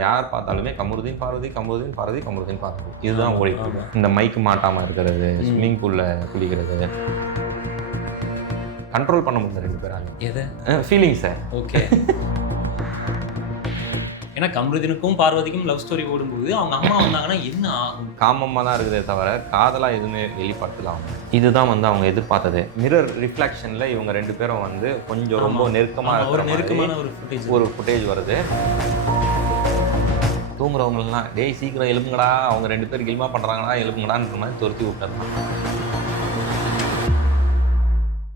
யார் பார்த்தாலுமே கமருதீன் பார்வதி கமருதீன் பார்வதி கமருதீன் பார்வதி. இதுதான் ஓடி ஆமா. இந்த மைக்கு மாட்டாம இருக்கிறது ஸ்விம்மிங் பூல்ல குளிக்கிறது. கண்ட்ரோல் பண்ண முடியல ரெண்டு பேராங்க எதை? ஃபீலிங்ஸை ஓகே. ஏன்னா கம்ருதீனுக்கும் பார்வதிக்கும் லவ் ஸ்டோரி ஓடும்போது அவங்க அம்மா வந்தாங்கன்னா என்ன ஆகும்? காமமாக தான் இருக்குதே தவிர காதலா எதுவுமே வெளிப்படுத்தலாம் இதுதான் வந்து அவங்க எதிர்பார்த்தது. மிரர் ரிஃப்ளெக்ஷன்ல இவங்க ரெண்டு பேரும் வந்து கொஞ்சம் ரொம்ப நெருக்கமா ஆமா, ஒரு நெருக்கமான ஒரு ஃபுட்டேஜ் ஒரு ஃபுட்டேஜ் வருது. தூங்குறவங்கலாம் டேய் சீக்கிரம் எழுப்புங்கடா அவங்க ரெண்டு பேரும் கில்மா பண்றாங்கடா எழுப்புங்கடான்ற மாதிரி துரத்தி விட்டுறாங்க.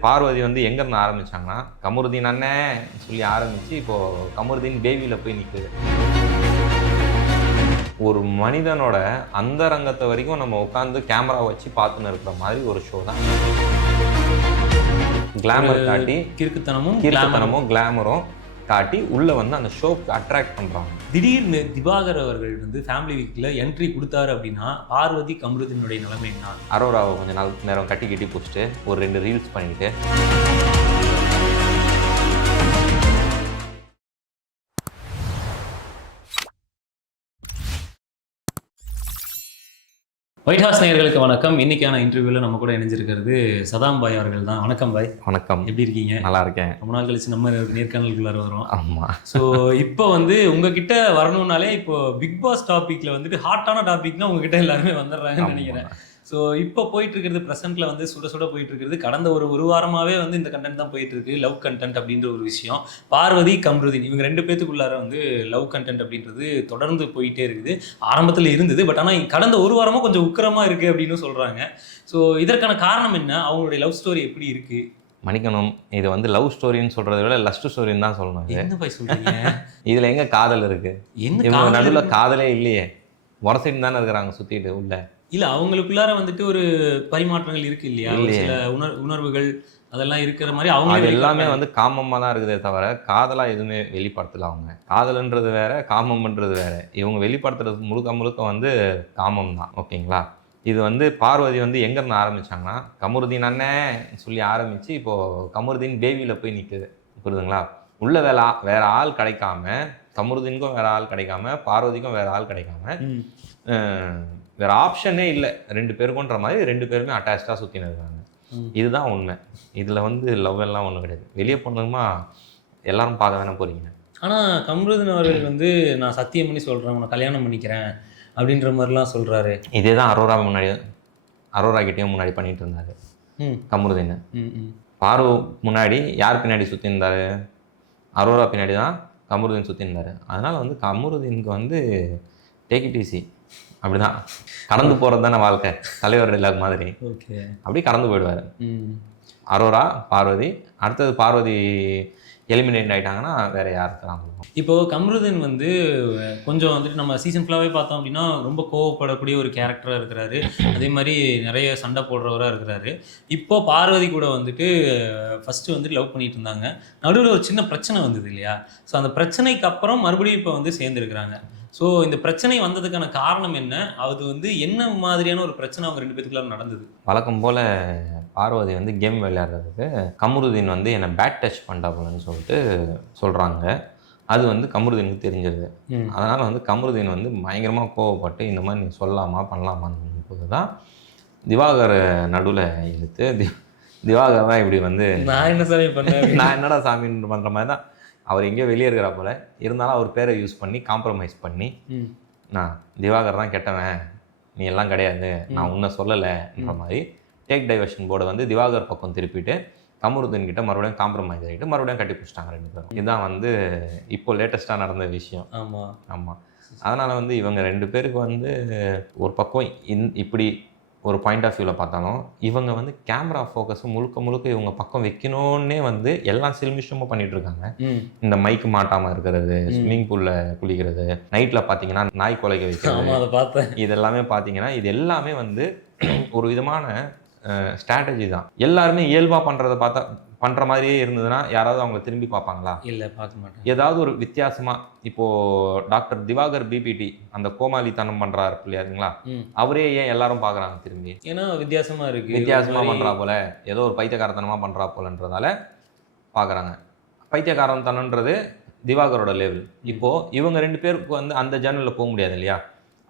பார்வதி வந்து எங்க இருந்து ஆரம்பிச்சாங்கன்னா கமருதீன் அண்ணன் சொல்லி ஆரம்பிச்சு இப்போ கமருதீன் பேபியில போய் நிக்குது. ஒரு மனிதனோட அந்த ரங்கத்தை வரைக்கும் நம்ம உட்காந்து கேமரா வச்சு பார்த்துன்னு இருக்கிற மாதிரி ஒரு ஷோ தான். கிளாமர் காட்டி கிறுக்குத்தனமும். கீர்த்தனமும் கிளாமரும் காட்டி உள்ள வந்து அந்த ஷோக்கு அட்ராக்ட் பண்றாங்க. திடீர்னு திவாகர் அவர்கள் வந்து ஃபேமிலி வீக்ல என்ட்ரி கொடுத்தாரு அப்படின்னா பார்வதி கம்ருதீனுடைய நிலைமை என்ன? அரோராவை கொஞ்ச நாள் நேரம் கட்டி கட்டி பிடிச்சிட்டு ஒரு ரெண்டு ரீல்ஸ் பண்ணிட்டு ஒயிட் ஹவுஸ் நேயர்களுக்கு வணக்கம். இன்னைக்கான இன்டர்வியூல நம்ம கூட இணைஞ்சிருக்கிறது சதாம் பாய் அவர்கள் தான் வணக்கம் பாய். வணக்கம். எப்படி இருக்கீங்க? நல்லா இருக்கேன். ரொம்ப நாள் கழிச்சு நம்ம நேர்காணலுக்குள்ளார வரோம் ஆமா. ஸோ இப்போ வந்து உங்ககிட்ட வரணும்னாலே இப்போ பிக் பாஸ் டாபிக்ல வந்துட்டு ஹாட்டான டாபிக்னா உங்ககிட்ட எல்லாருமே வந்துடுறாங்கன்னு நினைக்கிறேன். ஸோ இப்போ போயிட்டு இருக்கிறது ப்ரெசென்ட்ல வந்து சுட சுட போயிட்டு இருக்கிறது கடந்த ஒரு ஒரு வாரமாவே வந்து இந்த கண்டென்ட் தான் போயிட்டு இருக்கு லவ் கண்டென்ட் அப்படின்ற ஒரு விஷயம். பார்வதி கம்ருதீன் இவங்க ரெண்டு பேத்துக்குள்ளார வந்து லவ் கண்டென்ட் அப்படின்றது தொடர்ந்து போயிட்டே இருக்குது. ஆரம்பத்தில் இருந்தது. பட் ஆனால் கடந்த ஒரு வாரமா கொஞ்சம் உக்கிரமா இருக்கு அப்படின்னு சொல்றாங்க. ஸோ இதற்கான காரணம் என்ன? அவங்களுடைய லவ் ஸ்டோரி எப்படி இருக்கு? மன்னிக்கணும். இது வந்து லவ் ஸ்டோரின்னு சொல்றதை விட லஸ்ட் ஸ்டோரின்னு தான் சொல்லணும் என்ன போய் சொல்றீங்க? இதுல எங்க காதல் இருக்கு? இவங்க நடுவுல காதலே இல்லையே. உரசிட்டு தானே இருக்கிறாங்க சுத்திட்டு உள்ள. இல்ல அவங்களுக்குள்ளார வந்துட்டு ஒரு பரிமாற்றங்கள் இருக்கு இல்லையா? ஒரு. சில உணர் உணர்வுகள் அதெல்லாம் இருக்கிற மாதிரி அவங்க எல்லாமே வந்து காமமா தான் இருக்குதே தவிர காதலா எதுவுமே வெளிப்படுத்தல அவங்க. காதல்ன்றது வேற காமம்ன்றது வேற. இவங்க வெளிப்படுத்துறது முழுக்க முழுக்க வந்து காமம் தான் ஓகேங்களா? இது வந்து பார்வதி வந்து எங்க இருந்து ஆரம்பிச்சாங்கன்னா கமருதீன் அண்ணன் சொல்லி ஆரம்பிச்சு இப்போ கமருதீன் பேபியில போய் நிக்குது புரியுதுங்களா? உள்ள வேற ஆ- வேற ஆள் கிடைக்காம கமருதீனுக்கும் வேற ஆள் கிடைக்காம பார்வதிக்கும் வேற ஆள் கிடைக்காம வேற ஆப்ஷனே இல்லை. ரெண்டு பேருக்குன்ற மாதிரி ரெண்டு பேருமே அட்டாச்சாக சுற்றினு இருக்காங்க. இதுதான் உண்மை. இதில் வந்து லவ் எல்லாம் ஒன்றும் கிடையாது. வெளியே போனதுமா எல்லாரும் பார்க்க தானே போறீங்க. ஆனா கம்ருதன் அவர்கள் வந்து நான் சத்தியம் பண்ணி சொல்றேன் உன்னை கல்யாணம் பண்ணிக்கிறேன் அப்படின்ற மாதிரிலாம் சொல்றாரு. இதே தான் அரோரா முன்னாடி அரோரா கிட்டேயும் முன்னாடி பண்ணிட்டு இருந்தாரு. ம். கமருதீன். ம் ம். பாரு முன்னாடி யார் பின்னாடி சுற்றி இருந்தாரு அரோரா பின்னாடி தான் கமருதீன் சுற்றி இருந்தாரு அதனால வந்து கமருதீனுக்கு வந்து டேக் இட் ஈஸி அப்படிதான். கடந்து போகிறது தானே வாழ்க்கை. தலைவர் டைலாக் மாதிரி. ஓகே. அப்படி கடந்து போயிடுவார். ம். அரோரா பார்வதி. அடுத்தது பார்வதி எலிமினேட் ஆயிட்டாங்கன்னா வேற யார் இருக்கிறாங்க இப்போ கம்ருதன் வந்து கொஞ்சம் வந்துட்டு நம்ம சீசன் ஃபுல்லாகவே பார்த்தோம் அப்படின்னா ரொம்ப கோவப்படக்கூடிய ஒரு கேரக்டராக இருக்கிறாரு. அதே மாதிரி நிறைய சண்டை போடுறவராக இருக்கிறாரு. இப்போ பார்வதி கூட வந்துட்டு ஃபர்ஸ்ட் வந்துட்டு லவ் பண்ணிட்டு இருந்தாங்க. நடுவில் ஒரு சின்ன பிரச்சனை வந்தது இல்லையா? ஸோ அந்த பிரச்சனைக்கு அப்புறம் மறுபடியும் இப்போ வந்து சேர்ந்துருக்கிறாங்க. ஸோ இந்த பிரச்சனை வந்ததுக்கான காரணம் என்ன? அது வந்து என்ன மாதிரியான ஒரு பிரச்சனை அவங்க ரெண்டு பேத்துக்குள்ள நடந்தது? வழக்கம் போல பார்வதி வந்து கேம் விளையாடுறதுக்கு கமருதீன் வந்து என்னை பேட் டச் பண்ணிட்டா போலன்னு சொல்லிட்டு சொல்கிறாங்க அது வந்து கமருதீனுக்கு தெரிஞ்சிருது ம். அதனால் வந்து கமருதீன் வந்து பயங்கரமாக கோவப்பட்டு இந்த மாதிரி நீ சொல்லலாமா பண்ணலாமான்னு போது தான் திவாகர் நடுவில் இழுத்து தி திவாகர் தான் இப்படி வந்து நான் என்ன சாமி பண்ணேன்? நான் என்னடா சாமின்னு பண்ணுற மாதிரி தான் அவர் எங்கேயோ வெளியே இருக்கிறா போல. இருந்தாலும் அவர் பேரை யூஸ் பண்ணி காம்ப்ரமைஸ் பண்ணி. நான் திவாகர் தான் கெட்டவன். நீ எல்லாம் கிடையாது. நான் உன்னை சொல்லலைன்ற மாதிரி டேக் டைவர்ஷன் போர்டை வந்து திவாகர் பக்கம் திருப்பிட்டு கமருதீன் கிட்ட மறுபடியும் காம்ப்ரமைஸ் ஆகிட்டு மறுபடியும் கட்டி பிடிச்சிட்டாங்க ரெண்டு பேரும். இதுதான் வந்து இப்போ லேட்டஸ்ட்டாக நடந்த விஷயம். ஆமா. ஆமாம் அதனால் வந்து இவங்க ரெண்டு பேருக்கு வந்து ஒரு பக்கம் இந் இப்படி ஒரு பாயிண்ட் ஆஃப் வியூவில் பார்த்தாலும் இவங்க வந்து கேமரா ஃபோக்கஸ் முழுக்க முழுக்க இவங்க பக்கம் வைக்கணும்னே வந்து எல்லா சில்மிஷமும் பண்ணிட்டு இருக்காங்க இந்த மைக்கு மாட்டாமல் இருக்கிறது ஸ்விம்மிங் பூலில் குளிக்கிறது நைட்டில் பார்த்தீங்கன்னா நாய் கொலைக்க வைக்கிறது. இது எல்லாமே பார்த்தீங்கன்னா இது எல்லாமே வந்து ஒரு விதமான ஸ்ட்ராட்டஜி தான். எல்லாருமே இயல்பாக பண்ணுறத பார்த்தா பண்ணுற மாதிரியே இருந்ததுன்னா யாராவது அவங்க திரும்பி பார்ப்பாங்களா? இல்ல பார்க்க மாட்டேன் ஏதாவது ஒரு வித்தியாசமா இப்போ டாக்டர் திவாகர் பிபிடி அந்த கோமாளித்தனம் பண்றாரு இல்லையாங்களா ம். அவரே ஏன் எல்லாரும் பார்க்கறாங்க திரும்பி? ஏன்னா வித்தியாசமா இருக்கு. வித்தியாசமா ஒரு மாதிரி- பண்றா போல. ஏதோ ஒரு பைத்தியக்காரத்தனமா பண்றா போலன்றதால பார்க்கறாங்க. பைத்தியக்காரத்தனன்றது திவாகரோட லெவல் இப்போ இவங்க ரெண்டு பேருக்கு வந்து அந்த ஜேர்னலில் போக முடியாது இல்லையா?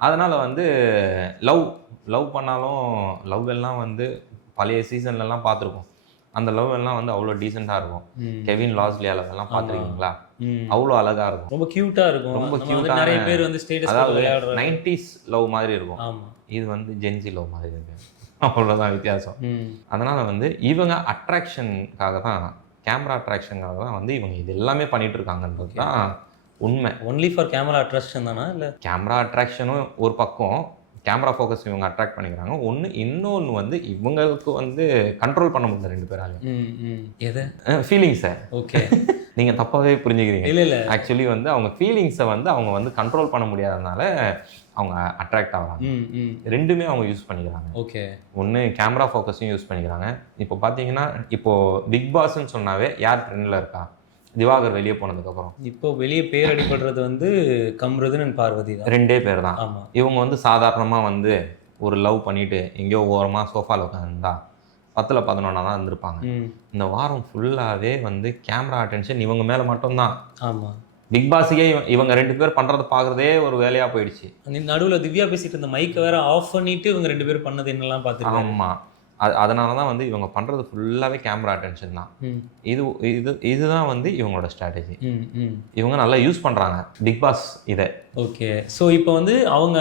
அதனால வந்து லவ் லவ் பண்ணாலும் லவ் எல்லாம் வந்து பழைய சீசன்லலாம் பார்த்துருக்கோம் அந்த லவ் எல்லாம் வந்து அவ்வளோ டீசெண்டாக இருக்கும். கெவின் லாஸ்லி எல்லாம் பார்த்துருக்கீங்களா. அவ்வளோ அழகாக இருக்கும். ரொம்ப கியூட்டா இருக்கும். ரொம்ப cute-ஆன- நிறைய பேர் வந்து ஸ்டேட்டஸ் அதாவது நைன்டிஸ் லவ் மாதிரி இருக்கும். இது வந்து ஜென்சி லவ் மாதிரி இருக்கு. அவ்வளோதான் வித்தியாசம். அதனால வந்து இவங்க அட்ராக்ஷனுக்காக தான் கேமரா அட்ராக்ஷனுக்காக தான் வந்து இவங்க இது எல்லாமே பண்ணிட்டு இருக்காங்கன்றது தான் உண்மை. ஒன்லி ஃபார் கேமரா அட்ராக்ஷன் தானா இல்ல? கேமரா அட்ராக்ஷனும் ஒரு பக்கம் கேமரா ஃபோக்கஸ் இவங்க அட்ராக்ட் பண்ணிக்கிறாங்க. ஒன்று இன்னொன்று வந்து இவங்களுக்கு வந்து கண்ட்ரோல் பண்ண முடியல ரெண்டு பேராலையும். எதை? ஃபீலிங்ஸை ஓகே. நீங்கள் தப்பாகவே புரிஞ்சுக்கிறீங்க. இல்ல இல்ல. ஆக்சுவலி வந்து அவங்க ஃபீலிங்ஸை வந்து அவங்க வந்து கண்ட்ரோல் பண்ண முடியாதனால அவங்க அட்ராக்ட் ஆகுறாங்க. ம் ம். ரெண்டுமே அவங்க யூஸ் பண்ணிக்கிறாங்க. ஓகே. ஒன்று கேமரா ஃபோக்கஸையும் யூஸ் பண்ணிக்கிறாங்க. இப்போ பார்த்தீங்கன்னா இப்போ பிக் பாஸ்ன்னு சொன்னாவே யார் ட்ரெண்டில் இருக்கா? திவாகர் வெளியே போனதுக்கப்புறம். இப்போ வெளியே பேர் அடிபடுறது வந்து கம்ருதன் and பார்வதி தான். ரெண்டே பேர் தான். ஆமா. இவங்க வந்து சாதாரணமாக வந்து ஒரு லவ் பண்ணிட்டு எங்கேயோ ஓரமாக சோஃபாவில் உட்காந்துருந்தா பத்தில் பதினொன்னா தான் இருந்திருப்பாங்க. இந்த வாரம் ஃபுல்லாகவே வந்து கேமரா அட்டென்ஷன் இவங்க மேலே மட்டும்தான். ஆமா. பிக் பாஸுக்கே இவ- இவங்க ரெண்டு பேர் பண்ணுறத பார்க்குறதே ஒரு வேலையாக போயிடுச்சு. நடுவுல திவ்யா பேசிட்டு இருந்த மைக்கை வேற ஆஃப் பண்ணிட்டு இவங்க ரெண்டு பேரும் பண்ணது என்னெல்லாம் பார்த்துருக்காங்க ஆமாம் அது அதனால தான் வந்து இவங்க பண்ணுறது ஃபுல்லாகவே கேமரா அட்டென்ஷன் தான். இது இது இதுதான் வந்து இவங்களோட ஸ்ட்ராட்டஜி ம் ம். இவங்க நல்லா யூஸ் பண்ணுறாங்க பிக் பாஸ் இதை. ஓகே. ஸோ இப்போ வந்து அவங்க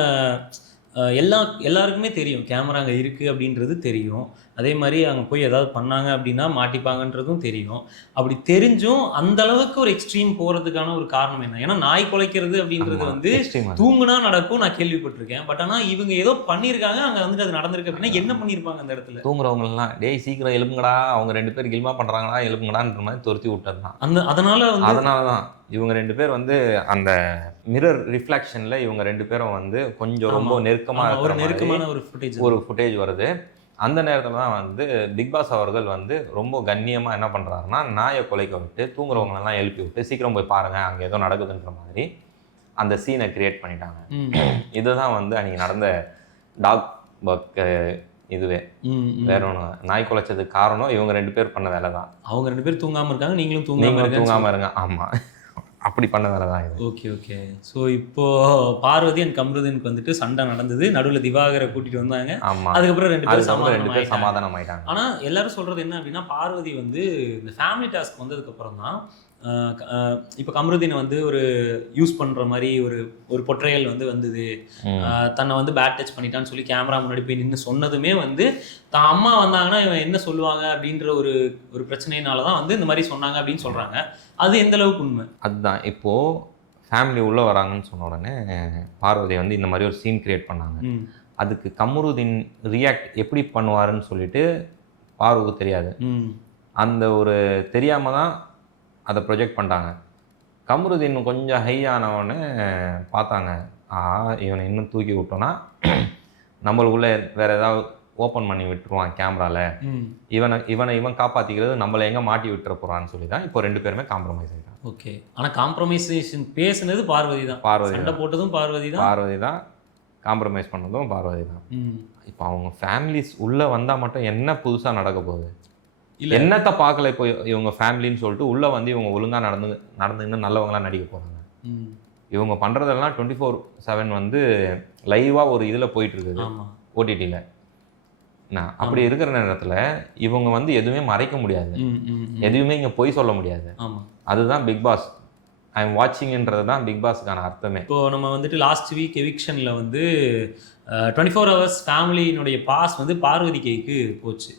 எல்லா எல்லாருக்குமே தெரியும். கேமரா அங்கே இருக்குது அப்படின்றது தெரியும். அதே மாதிரி அங்கே போய் ஏதாவது பண்ணாங்க அப்படின்னா மாட்டிப்பாங்கன்றதும் தெரியும். அப்படி தெரிஞ்சும் அந்த அளவுக்கு ஒரு எக்ஸ்ட்ரீம் போகிறதுக்கான ஒரு காரணம் என்ன? ஏன்னா நாய் குலைக்கிறது அப்படின்றது வந்து. தூங்குனா நடக்கும் நான் கேள்விப்பட்டிருக்கேன். பட் ஆனால் இவங்க ஏதோ பண்ணியிருக்காங்க அங்கே வந்துட்டு அது நடந்திருக்கு அப்படின்னா என்ன பண்ணியிருப்பாங்க அந்த இடத்துல? தூங்குறவங்கலாம் டேய் சீக்கிரம் எழுப்புங்கடா அவங்க ரெண்டு பேர் கில்மா பண்ணுறாங்களா எழுப்புங்கடான்ற மாதிரி துரத்தி விட்டது தான். அந்த அதனால வந்து அதனால தான் இவங்க ரெண்டு பேர் வந்து அந்த மிரர் ரிஃப்ளெக்ஷனில் இவங்க ரெண்டு பேரும் வந்து கொஞ்சம் ரொம்ப. நெருக்கமாக ஒரு நெருக்கமான ஒரு ஃபுட்டேஜ் ஒரு ஃபுட்டேஜ் வருது. அந்த நேரத்தில் தான் வந்து பிக் பாஸ் அவர்கள் வந்து ரொம்ப கண்ணியமாக என்ன பண்ணுறாருன்னா நாயை குலைக்க விட்டு தூங்குறவங்களெல்லாம் எழுப்பி விட்டு சீக்கிரம் போய் பாருங்கள் அங்கே ஏதோ நடக்குதுன்ற மாதிரி அந்த சீனை கிரியேட் பண்ணிட்டாங்க. இதுதான் வந்து அன்றைக்கி நடந்த டாக் பக் இதுவே. வேற ஒன்று நாய் குலைச்சதுக்கு காரணம் இவங்க ரெண்டு பேர் பண்ண வேலை தான் அவங்க ரெண்டு பேரும் தூங்காம இருக்காங்க நீங்களும் தூங்காம நீங்களும் இருக்காங்க தூங்காமல் இருங்க. ஆமாம் அப்படி பண்ண தான் இது. Okay okay. ஸோ இப்போ பார்வதி அண்ட் கம்ருதனுக்கு வந்துட்டு சண்டை நடந்தது. நடுவில் திவாகரை கூட்டிட்டு வந்தாங்க. ஆமாம் அதுக்கப்புறம் ரெண்டு பேரும் சமாதானம் சமாதானம் ஆயிட்டாங்க ஆனா எல்லாரும் சொல்றது என்ன அப்படின்னா பார்வதி வந்து இந்த ஃபேமிலி டாஸ்க் வந்ததுக்கு அப்புறம் தான் இப்போ கம்ருதீனை வந்து ஒரு யூஸ் பண்ற மாதிரி ஒரு ஒரு பொற்றையல் வந்து வந்தது. தன்னை வந்து பேட் டச் பண்ணிட்டான்னு சொல்லி கேமரா முன்னாடி போய் நின்று சொன்னதுமே வந்து தான் அம்மா வந்தாங்கன்னா இவன் என்ன சொல்லுவாங்க அப்படின்ற ஒரு ஒரு பிரச்சனையினால தான் வந்து இந்த மாதிரி சொன்னாங்க அப்படின்னு சொல்றாங்க. அது எந்த அளவுக்கு உண்மை? அதுதான். இப்போது ஃபேமிலி உள்ளே வராங்கன்னு சொன்ன உடனே பார்வதி வந்து இந்த மாதிரி ஒரு சீன் கிரியேட் பண்ணாங்க. அதுக்கு கமருதீன் ரியாக்ட் எப்படி பண்ணுவாருன்னு சொல்லிட்டு பார்வுக்கு தெரியாது. அந்த ஒரு தெரியாமல் தான் அதை ப்ரொஜெக்ட் பண்ணிட்டாங்க. கமருதீன் கொஞ்சம் ஹை ஆனவொடனே பார்த்தாங்க. ஆ இவனை இன்னும் தூக்கி விட்டோன்னா நம்மளுக்குள்ளே வேறு ஏதாவது ஓப்பன் பண்ணி விட்டுருவான் கேமராவில் இவனை இவனை இவன் காப்பாற்றிக்கிறது நம்மளை எங்கே மாட்டி விட்டுற போகிறான்னு சொல்லி தான் இப்போ ரெண்டு பேருமே காம்ப்ரமைஸ் ஆகிட்டாங்க ஓகே. ஆனா காம்ப்ரமைசேஷன் பேசுனது பார்வதி தான் பார்வதி சண்டை போட்டதும் பார்வதி தான் பார்வதி தான் காம்ப்ரமைஸ் பண்ணதும் பார்வதி தான் இப்போ அவங்க ஃபேமிலிஸ் உள்ளே வந்தால் மட்டும் என்ன புதுசாக நடக்க போகுது? இல்ல. என்னத்தை பார்க்கல இப்போ இவங்க ஃபேமிலின்னு சொல்லிட்டு உள்ளே வந்து இவங்க ஒழுங்காக நடந்து நடந்துன்னு நல்லவங்களா நடிக்க போகிறாங்க இவங்க பண்ணுறதெல்லாம் டுவெண்ட்டி ஃபோர் செவன் வந்து லைவாக ஒரு இதில் போயிட்டு இருக்குது ஆமா ஓடிடியில் நான் அப்படி இருக்கிற நேரத்தில் இவங்க வந்து எதுவுமே மறைக்க முடியாது. எதுவுமே இங்கே பொய் சொல்ல முடியாது. அதுதான் பிக் பாஸ் ஐ எம் வாட்சிங்ன்றது தான் பிக் பாஸ்க்கான அர்த்தமே. இப்போ நம்ம வந்துட்டு லாஸ்ட் வீக் எவிக்ஷன்ல வந்து டுவெண்ட்டி ஃபோர் ஹவர்ஸ் ஃபேமிலியினுடைய பாஸ் வந்து பார்வதி கேக்கு போச்சு.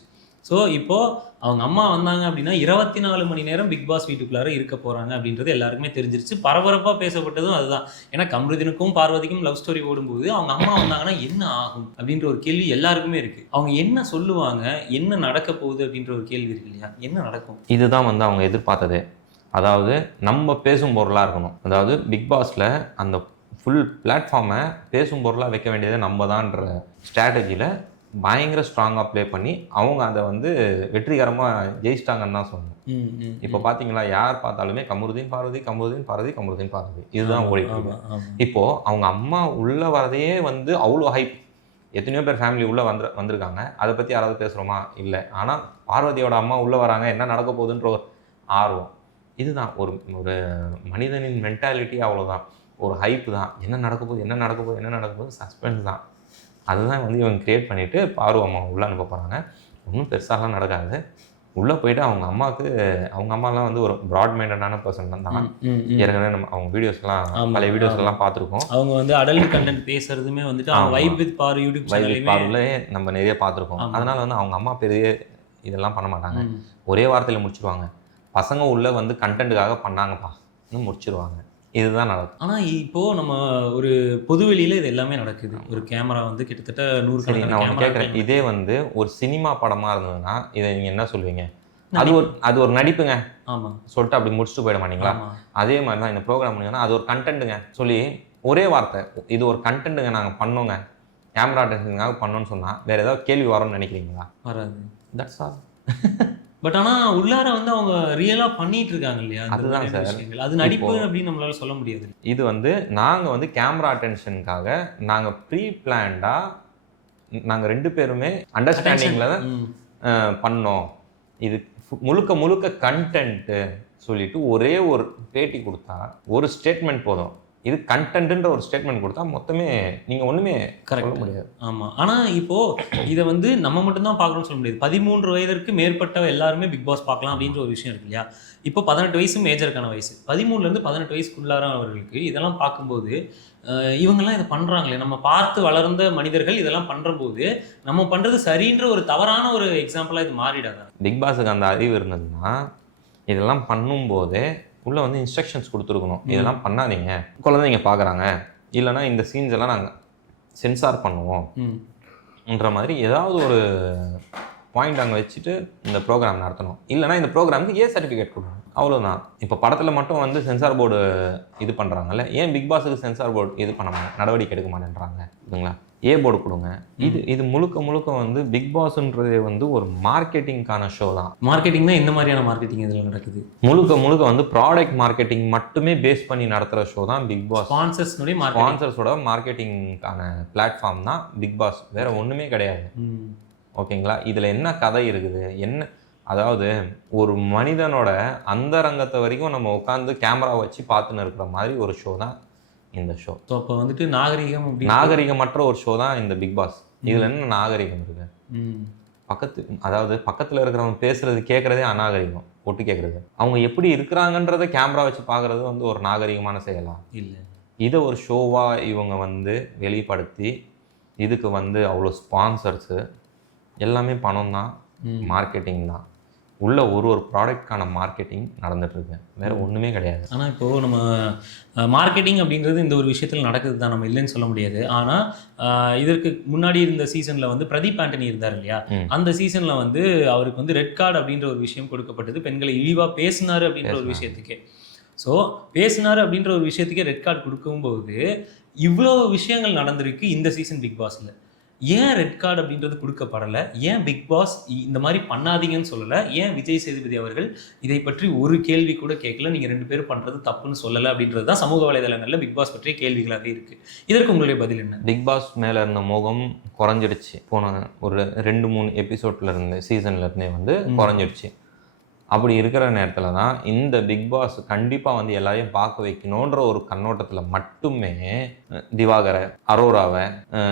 ஸோ இப்போது அவங்க அம்மா வந்தாங்க அப்படின்னா இருபத்தி நாலு மணி நேரம் பிக் பாஸ் வீட்டுக்குள்ளார இருக்க போகிறாங்க அப்படின்றது எல்லாருக்குமே தெரிஞ்சிருச்சு. பரபரப்பாக பேசப்பட்டதும் அதுதான். ஏன்னா கம்ருதினுக்கும் பார்வதிக்கும் லவ் ஸ்டோரி ஓடும்போது அவங்க அம்மா வந்தாங்கன்னா என்ன ஆகும் அப்படின்ற ஒரு கேள்வி எல்லாருக்குமே இருக்கு. அவங்க என்ன சொல்லுவாங்க? என்ன நடக்க போகுது அப்படின்ற ஒரு கேள்வி இருக்கு இல்லையா? என்ன நடக்கும்? இதுதான் வந்து அவங்க எதிர்பார்த்தது. அதாவது நம்ம பேசும் பொருளாக இருக்கணும். அதாவது பிக் பாஸில் அந்த ஃபுல் பிளாட்ஃபார்மை பேசும் பொருளாக வைக்க வேண்டியது நம்ம தான்ற ஸ்ட்ராட்டஜியில் பயங்கர ஸ்ட்ராங்காக ப்ளே பண்ணி அவங்க அதை வந்து வெற்றிகரமாக ஜெயிச்சிட்டாங்கன்னு தான் சொல்லணும். ம், ம், இப்போ பார்த்தீங்களா யார் பார்த்தாலுமே கமருதீன் பார்வதி கமருதீன் பார்வதி கமருதீன் பார்வதி இதுதான் ஓடிட்டு இருக்கு. ஆமா, ஆமா. இப்போ அவங்க அம்மா உள்ள வரதையே வந்து அவ்வளோ ஹைப் எத்தனையோ பேர் ஃபேமிலி உள்ள வந்து வந்திருக்காங்க. அதை பற்றி யாராவது பேசுகிறோமா இல்லை. ஆனால் பார்வதியோட அம்மா உள்ள வராங்க என்ன நடக்க போகுதுன்ற ஒரு ஆர்வம். இதுதான் ஒரு ஒரு மனிதனின் மென்டாலிட்டி அவ்வளோதான் ஒரு ஹைப் தான். என்ன நடக்க போகுது என்ன நடக்க போகுது என்ன நடக்க போகுது சஸ்பென்ஸ் தான். அதுதான் வந்து இவங்க கிரியேட் பண்ணிவிட்டு பார்வ அம்மா உள்ளே அனுப்ப போகிறாங்க ஒன்றும் பெருசாலாம் நடக்காது. உள்ளே போயிட்டு அவங்க அம்மாவுக்கு அவங்க அம்மாலாம் வந்து ஒரு ப்ராட் மைண்டடான பர்சன் தான். ஏற்கனவே நம்ம அவங்க வீடியோஸ்லாம் பழைய வீடியோஸ் எல்லாம் பார்த்துருக்கோம். அவங்க வந்து அடல்ட் கண்டென்ட் பேசுறதுமே வந்துட்டு அவங்க. வைப் வித் பார் யூடியூப் சேனல்லையுமே பார்வலே நம்ம நிறைய பார்த்துருக்கோம். அதனால வந்து அவங்க அம்மா பெரிய இதெல்லாம் பண்ண மாட்டாங்க. ஒரே வார்த்தையில் முடிச்சிருவாங்க. பசங்க உள்ள வந்து கண்டென்ட்டுக்காக பண்ணாங்கப்பா. முடிச்சிருவாங்க. இதுதான் நடக்கும். ஆனா இப்போ நம்ம ஒரு பொதுவெளியில இது எல்லாமே நடக்குது. ஒரு கேமரா வந்து கிட்டத்தட்ட நூறு சரி நான் ஒன்று கேட்குறேன் இதே வந்து ஒரு சினிமா படமா இருந்ததுன்னா இதை நீங்க என்ன சொல்லுவீங்க அது ஒரு அது ஒரு நடிப்புங்க. ஆமா. சொல்லிட்டு அப்படி முடிச்சுட்டு போயிட மாட்டீங்களா? அதே மாதிரி தான் இந்த ப்ரோக்ராம் பண்ணீங்கன்னா அது ஒரு கண்டென்ட்டுங்க சொல்லி ஒரே வார்த்தை இது ஒரு கண்டென்ட்டுங்க நாங்கள் பண்ணோங்க. கேமரா அட்டென்ஷனுக்காக பண்ணோன்னு சொன்னால் வேற ஏதாவது கேள்வி வரும்னு நினைக்கிறீங்களா? வராது. தட்ஸ் ஆல் பட் ஆனா உள்ளார வந்து அவங்க ரியலா பண்ணிட்டு இருக்காங்க இல்லையா அதுதான் சார். அது நடிப்பு அப்படின்னு நம்மளால சொல்ல முடியாது. இது வந்து நாங்கள் வந்து கேமரா அட்டென்ஷனுக்காக நாங்கள் ப்ரீ பிளான்டாக நாங்கள் ரெண்டு பேருமே அண்டர்ஸ்டாண்டிங்கில் தான் பண்ணோம். இது முழுக்க முழுக்க கண்டென்ட்டு சொல்லிட்டு ஒரே ஒரு பேட்டி கொடுத்தா ஒரு ஸ்டேட்மெண்ட் போதும். இது கண்டென்ட்ன்ற ஒரு ஸ்டேட்மெண்ட் கொடுத்தா மொத்தமே நீங்கள் ஒன்றுமே Correct. முடியாது. ஆமா. ஆனா இப்போ இதை வந்து நம்ம மட்டும்தான் பார்க்கணும்னு சொல்ல முடியாது. பதிமூன்று வயதிற்கு மேற்பட்ட எல்லாருமே பிக் பாஸ் பார்க்கலாம் அப்படின்ற ஒரு விஷயம் இருக்கு இல்லையா? இப்போ பதினெட்டு வயசு மேஜருக்கான வயசு. பதிமூணுல இருந்து பதினெட்டு வயசுக்குள்ளாரவர்களுக்கு இதெல்லாம் பார்க்கும்போது இவங்கெல்லாம் இதை பண்றாங்களே. நம்ம பார்த்து வளர்ந்த மனிதர்கள் இதெல்லாம் பண்றபோது நம்ம பண்றது சரின்ற ஒரு தவறான ஒரு எக்ஸாம்பிளா இது மாறிடாதா? பிக் பாஸுக்கு அந்த அறிவு இருந்ததுன்னா இதெல்லாம் பண்ணும்போதே உள்ளே வந்து இன்ஸ்ட்ரக்ஷன்ஸ் கொடுத்துருக்கணும். இதெல்லாம் பண்ணாதீங்க. குழந்தைங்க பார்க்குறாங்க இல்லைன்னா இந்த சீன்ஸ் எல்லாம் நாங்கள் சென்சார் பண்ணுவோம். ம். ன்ற மாதிரி ஏதாவது ஒரு பாயிண்ட் அங்கே வச்சுட்டு இந்த ப்ரோக்ராம் நடத்தணும். இல்லைனா இந்த ப்ரோக்ராமுக்கு ஏ சர்டிஃபிகேட் கொடுக்கணும் அவ்வளோதான் இப்போ படத்தில் மட்டும் வந்து சென்சார் போர்டு இது பண்ணுறாங்கல்ல ஏன் பிக் பாஸுக்கு சென்சார் போர்டு இது பண்ண மாட்டேன் நடவடிக்கை எடுக்க மாட்டேன்றாங்க இதுங்களா ஏ போர்டு கொடுங்க இது இது முழுக்க முழுக்க வந்து பிக் பாஸ்ன்றது வந்து ஒரு மார்க்கெட்டிங்கான ஷோ தான். மார்க்கெட்டிங்னா இந்த மாதிரியான மார்க்கெட்டிங் இதில் நடக்குது. முழுக்க முழுக்க வந்து ப்ராடக்ட் மார்க்கெட்டிங் மட்டுமே பேஸ் பண்ணி நடத்துகிற ஷோ தான் பிக் பாஸ் ஸ்பான்சர்ஸ்னுடைய மார்க்கெட்டிங் ஸ்பான்சர்ஸோட மார்க்கெட்டிங்கான பிளாட்ஃபார்ம் தான் பிக் பாஸ் வேற ஒன்றுமே கிடையாது. ஓகேங்களா இதில் என்ன கதை இருக்குது? என்ன அதாவது ஒரு மனிதனோட அந்தரங்கத்தை வரைக்கும் நம்ம உட்காந்து கேமரா வச்சு பார்த்துன்னு இருக்கிற மாதிரி ஒரு ஷோ தான் இந்த ஷோ ஸோ அப்போ வந்துட்டு நாகரிகம் நாகரிகமற்ற ஒரு ஷோ தான் இந்த பிக் பாஸ் இதில் என்ன நாகரிகம் இருக்கு? பக்கத்து அதாவது பக்கத்தில் இருக்கிறவங்க பேசுறது கேட்குறதே அநாகரிகம் ஒட்டு கேட்குறது அவங்க எப்படி இருக்கிறாங்கன்றத கேமரா வச்சு பார்க்குறது வந்து ஒரு நாகரிகமான செயலா? இல்லை. இதை ஒரு ஷோவாக இவங்க வந்து வெளிப்படுத்தி இதுக்கு வந்து அவ்வளோ ஸ்பான்சர்ஸு எல்லாமே பணம் தான். மார்க்கெட்டிங் தான். உள்ள ஒரு ஒரு ப்ராடக்ட்கான மார்க்கெட்டிங் நடந்துட்டு இருக்கு வேற ஒன்றுமே கிடையாது. ஆனால் இப்போது நம்ம மார்க்கெட்டிங் அப்படின்றது இந்த ஒரு விஷயத்தில் நடக்குது தான் நம்ம இல்லைன்னு சொல்ல முடியாது. ஆனால் இதற்கு முன்னாடி இருந்த சீசனில் வந்து பிரதீப் ஆண்டனி இருந்தார் இல்லையா. அந்த சீசனில் வந்து அவருக்கு வந்து ரெட் கார்டு அப்படின்ற ஒரு விஷயம் கொடுக்கப்பட்டது. பெண்களை இழிவாக பேசினாரு அப்படின்ற ஒரு. விஷயத்துக்கே. ஸோ பேசினாரு அப்படின்ற ஒரு விஷயத்துக்கே ரெட் கார்டு கொடுக்கும்போது இவ்வளோ விஷயங்கள் நடந்திருக்கு இந்த சீசன் பிக் பாஸில் ஏன் ரெட் கார்டு அப்படின்றது கொடுக்கப்படலை? ஏன் பிக் பாஸ் இந்த மாதிரி பண்ணாதீங்கன்னு சொல்லலை? ஏன் விஜய் சேதுபதி அவர்கள் இதை பற்றி ஒரு கேள்வி கூட கேட்கல? நீங்கள் ரெண்டு பேரும் பண்ணுறது தப்புன்னு சொல்லலை அப்படின்றது தான் சமூக வலைதளங்களில் பிக் பாஸ் பற்றிய கேள்விகளாக இருக்கு. இதற்கு உங்களுடைய பதில் என்ன? பிக் பாஸ் மேலே இருந்த மோகம் குறைஞ்சிடுச்சு. போன ஒரு ரெண்டு மூணு எபிசோட்ல இருந்து சீசன்ல இருந்தே வந்து. குறைஞ்சிடுச்சு. அப்படி இருக்கிற நேரத்தில் தான் இந்த பிக் பாஸ் கண்டிப்பாக வந்து எல்லாரையும் பார்க்க வைக்கணுன்ற ஒரு கண்ணோட்டத்தில் மட்டுமே திவாகரை அரோராவை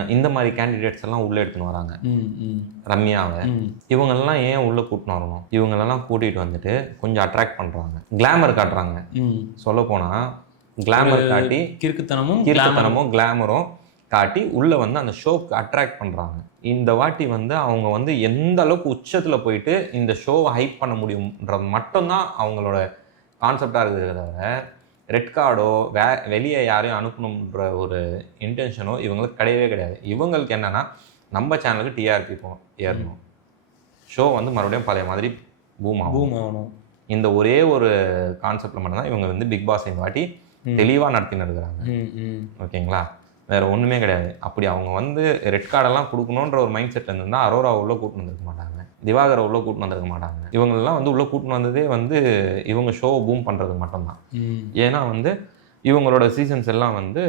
இந்த மாதிரி கேண்டிடேட்ஸ் எல்லாம் உள்ளே எடுத்துன்னு வராங்க. ரம்யாவை. ம். இவங்களெல்லாம் ஏன் உள்ளே கூட்டின்னு வரணும்? இவங்களெல்லாம் கூட்டிகிட்டு வந்துட்டு கொஞ்சம் அட்ராக்ட் பண்ணுறாங்க கிளாமர் காட்டுறாங்க. ம். சொல்லப்போனால் கிளாமர் காட்டி கிறுக்குத்தனமும் கீர்த்தனமும் கிளாமரும் காட்டி உள்ளே வந்து அந்த ஷோக்கு அட்ராக்ட் பண்ணுறாங்க இந்த வாட்டி வந்து அவங்க வந்து எந்த அளவுக்கு உச்சத்தில் போயிட்டு இந்த ஷோவை ஹைப் பண்ண முடியும்ன்றது மட்டும்தான் அவங்களோட கான்செப்டாக இருக்குது தவிர ரெட் கார்டோ வே வெளியே யாரையும் அனுப்பணுன்ற ஒரு இன்டென்ஷனோ இவங்களுக்கு கிடையவே கிடையாது. இவங்களுக்கு என்னன்னா நம்ம சேனலுக்கு டிஆர்பி போகணும் ஏறணும். ஷோ வந்து மறுபடியும் பழைய மாதிரி பூம் ஆகும் பூம் ஆகணும். இந்த ஒரே ஒரு கான்செப்டில் மட்டும்தான் இவங்க வந்து பிக் பாஸ் இந்த வாட்டி. தெளிவாக நடத்தின்னு இருக்கிறாங்க. ஓகேங்களா? வேற ஒன்றுமே கிடையாது. அப்படி அவங்க வந்து ரெட் கார்டெல்லாம் கொடுக்கணுன்ற ஒரு மைண்ட் செட்ல இருந்தால் அரோரா உள்ள கூட்டின்னு வந்திருக்க மாட்டாங்க. திவாகரை உள்ள கூட்டின்னு வந்திருக்க மாட்டாங்க. இவங்களெல்லாம் வந்து உள்ள கூட்டின்னு வந்ததே வந்து இவங்க ஷோ பூம் பண்ணுறதுக்கு மட்டும்தான். ஏன்னா வந்து இவங்களோட சீசன்ஸ் எல்லாம் வந்து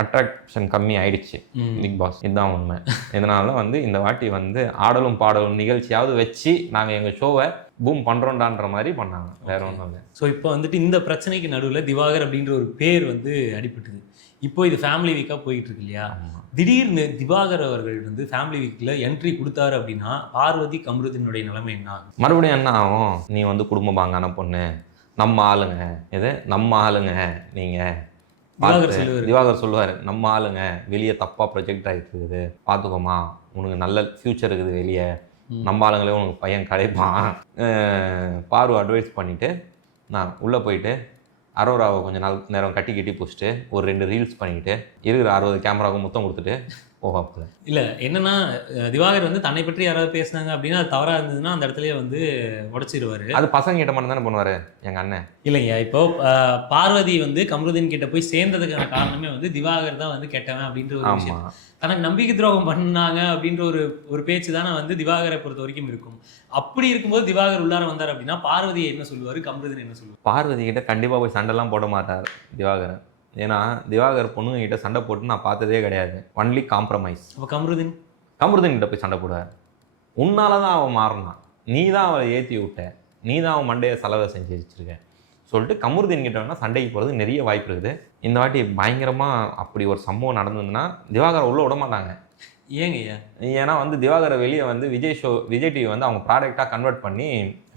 அட்ராக்ஷன் கம்மி ஆயிடுச்சு. பிக் பாஸ் இதுதான் உண்மை. இதனால வந்து இந்த வாட்டி வந்து ஆடலும் பாடலும் நிகழ்ச்சியாவது வச்சு நாங்கள் எங்கள் ஷோவை பூம் பண்ணுறோண்டான்ற மாதிரி பண்ணாங்க. வேற ஒன்றும் இல்லை. ஸோ இப்போ வந்துட்டு இந்த பிரச்சனைக்கு நடுவில் திவாகர் அப்படின்ற ஒரு பேர் வந்து அடிபட்டுது. இப்போ இது ஃபேமிலி வீக்காக போயிட்டு இருக்கு இல்லையா திடீர்னு திவாகர் அவர்கள் வந்து ஃபேமிலி வீக்கில் என்ட்ரி கொடுத்தாரு அப்படின்னா பார்வதி கமருதனுடைய நிலைமை என்ன ஆகும்? மறுபடியும் என்ன ஆகும்? நீ வந்து குடும்ப பாங்கான பொண்ணு. நம்ம ஆளுங்க. எது? நம்ம ஆளுங்க. நீங்கள் திவாகர் சொல்லுவாரு. திவாகர் சொல்லுவார். நம்ம ஆளுங்க. வெளியே தப்பாக ப்ரொஜெக்ட் ஆகிட்டு இருக்குது. பார்த்துக்கோமா உனக்கு நல்ல ஃப்யூச்சர் இருக்குது வெளியே. நம்ம ஆளுங்களே உனக்கு பையன் கிடைப்பான். பாரு பார்வை அட்வைஸ் பண்ணிவிட்டு நான் உள்ளே போயிட்டு அரோராவை கொஞ்சம் நாள் நேரம் கட்டி கட்டி பிடிச்சிட்டு ஒரு ரெண்டு ரீல்ஸ் பண்ணிக்கிட்டு இருக்கிற அறுபது கேமராவுக்கு மொத்தம் கொடுத்துட்டு போகாப்புல இல்ல என்னன்னா திவாகர் வந்து தன்னை பற்றி யாராவது பேசுனாங்க அப்படின்னா அது தவறா இருந்ததுன்னா அந்த இடத்துலயே வந்து உடைச்சிருவாரு. அது பசங்க கிட்ட மட்டும் தானே பண்ணுவார் எங்கள் அண்ணன்? இல்லைங்க இப்போ பார்வதி வந்து கமருதீன் கிட்ட போய் சேர்ந்ததுக்கான காரணமே வந்து திவாகர் தான் வந்து கெட்டவன் அப்படின்ற ஒரு விஷயம். தனக்கு நம்பிக்கை துரோகம் பண்ணாங்க அப்படின்ற ஒரு ஒரு பேச்சு தானே வந்து திவாகரை பொறுத்த வரைக்கும் இருக்கும். அப்படி இருக்கும்போது திவாகர் உள்ளார வந்தார் அப்படின்னா பார்வதியை என்ன சொல்லுவாரு கமருதீன் என்ன சொல்லுவாரு? பார்வதி கிட்ட கண்டிப்பாக போய் சண்டைலாம் போட மாட்டார் திவாகரன் ஏன்னா திவாகர் பொண்ணுங்க கிட்ட சண்டை போட்டு நான் பார்த்ததே கிடையாது. ஒன்லி காம்ப்ரமைஸ் அப்ப கமருதீன்? கமருதன் கிட்ட போய் சண்டை போடுவார். உன்னால தான் அவன் மாறினான் நீ தான் அவளை ஏற்றி விட்ட. நீ தான் அவன் மண்டையை செலவை செஞ்சு வச்சிருக்க. சொல்லிட்டு கமருதீன் கிட்ட வேணால் சண்டைக்கு போகிறது நிறைய வாய்ப்பு இருக்குது. இந்த வாட்டி பயங்கரமாக அப்படி ஒரு சம்பவம் நடந்ததுன்னா திவாகரை உள்ளே விட மாட்டாங்க. ஏங்க ஏன்னா வந்து திவாகரை வெளியே வந்து விஜய் ஷோ விஜய் டிவி வந்து அவங்க ப்ராடக்டாக கன்வெர்ட் பண்ணி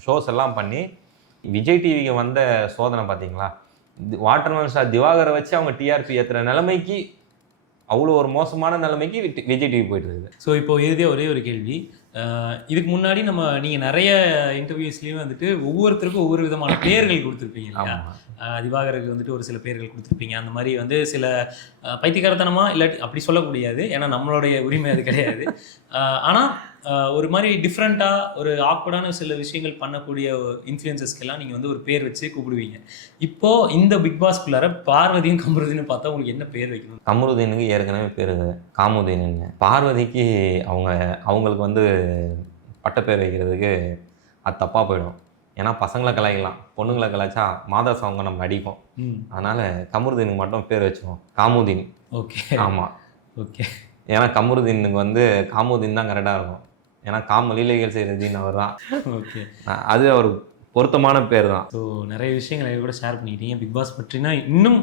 ஷோஸ் எல்லாம் பண்ணி விஜய் டிவிக்கு வந்த சோதனை பார்த்தீங்களா? வாட்டர்மேன் ஸ்டார் திவாகரை வச்சு அவங்க டிஆர்பி ஏற்றுற நிலைமைக்கு அவ்வளோ ஒரு மோசமான நிலைமைக்கு விஜய் டிவி போயிட்டு இருக்குது. ஸோ இப்போ இறுதியாக ஒரே ஒரு கேள்வி. இதுக்கு முன்னாடி நம்ம நீங்கள் நிறைய இன்டர்வியூஸ்லேயும் வந்துட்டு ஒவ்வொருத்தருக்கும் ஒவ்வொரு விதமான பேர்கள் கொடுத்துருப்பீங்க இல்லையா? திவாகருக்கு வந்துட்டு ஒரு சில பேர்கள் கொடுத்துருப்பீங்க. அந்த மாதிரி வந்து சில அஹ், பைத்தியக்காரத்தனமா இல்லாட்டி அப்படி சொல்ல முடியாது ஏன்னா நம்மளுடைய உரிமை அது கிடையாது. ஆனால் ஒரு மாதிரி டிஃப்ரெண்ட்டாக ஒரு ஆக்வர்டான சில விஷயங்கள் பண்ணக்கூடிய இன்ஃப்ளூயன்சஸ்க்கெல்லாம் நீங்கள் வந்து ஒரு பேர் வச்சு கூப்பிடுவீங்க. இப்போ இந்த பிக் பாஸ்குள்ளார பார்வதியும் கமருதினும் பார்த்தா உங்களுக்கு என்ன பேர் வைக்கணும்? கமருதீனுக்கு ஏற்கனவே பேர் காமுதீனுங்க. பார்வதிக்கு அவங்க அவங்களுக்கு வந்து பட்டப்பேர் வைக்கிறதுக்கு அது தப்பாக போயிடும். ஏன்னா பசங்களை கலாய்க்கலாம். பொண்ணுங்களை கலாய்ச்சா மாதாஸ் அவங்க நம்ம அடிப்போம். அதனால் கமருதீனுக்கு மட்டும் பேர் வச்சோம் காமுதீன். ஓகே. ஆமாம் ஓகே. ஏன்னா கமருதீனுக்கு வந்து காமுதீன் தான் கரெக்டாக இருக்கும். ஏன்னா காம லீலைகள் செய்கிற தீன் அவர் தான் ஓகே அது அவர் பொருத்தமான பேர் தான் ஸோ நிறைய விஷயங்களை கூட ஷேர் பண்ணிக்கிட்டீங்க. பிக் பாஸ் பற்றினா இன்னும்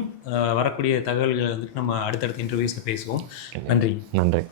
வரக்கூடிய தகவல்களை வந்துட்டு நம்ம அடுத்தடுத்த இன்டர்வியூஸில் பேசுவோம். நன்றி. நன்றி.